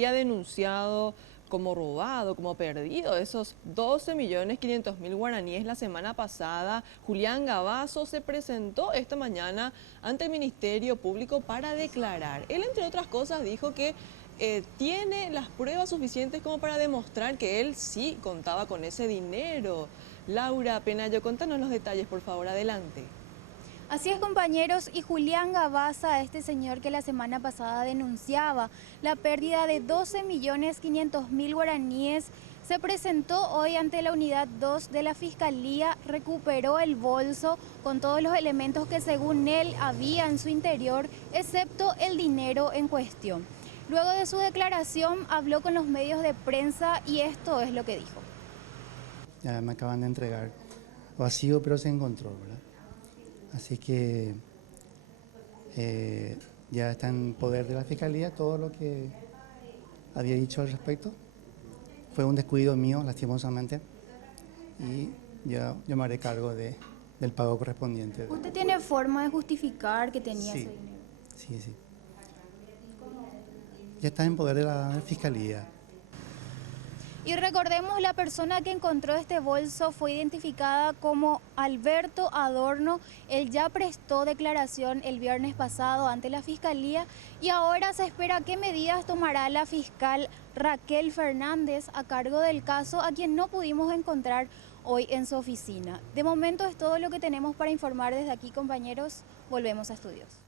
había denunciado como robado, como perdido esos 12.500.000 guaraníes la semana pasada. Julián Gabazo se presentó esta mañana ante el Ministerio Público para declarar. Él, entre otras cosas, dijo que tiene las pruebas suficientes como para demostrar que él sí contaba con ese dinero. Laura Penayo, contanos los detalles, por favor, adelante. Así es, compañeros, y Julián Gabaza, este señor que la semana pasada denunciaba la pérdida de 12.500.000 guaraníes, se presentó hoy ante la unidad 2 de la Fiscalía, recuperó el bolso con todos los elementos que según él había en su interior, excepto el dinero en cuestión. Luego de su declaración habló con los medios de prensa y esto es lo que dijo. Ya me acaban de entregar vacío, pero se encontró, ¿verdad? Así que ya está en poder de la Fiscalía todo lo que había dicho al respecto. Fue un descuido mío, lastimosamente, y yo me haré cargo del pago correspondiente. ¿Usted tiene forma de justificar que tenía ese dinero? Sí. Ya está en poder de la Fiscalía. Y recordemos, la persona que encontró este bolso fue identificada como Alberto Adorno. Él ya prestó declaración el viernes pasado ante la Fiscalía y ahora se espera qué medidas tomará la fiscal Raquel Fernández a cargo del caso, a quien no pudimos encontrar hoy en su oficina. De momento es todo lo que tenemos para informar desde aquí, compañeros. Volvemos a estudios.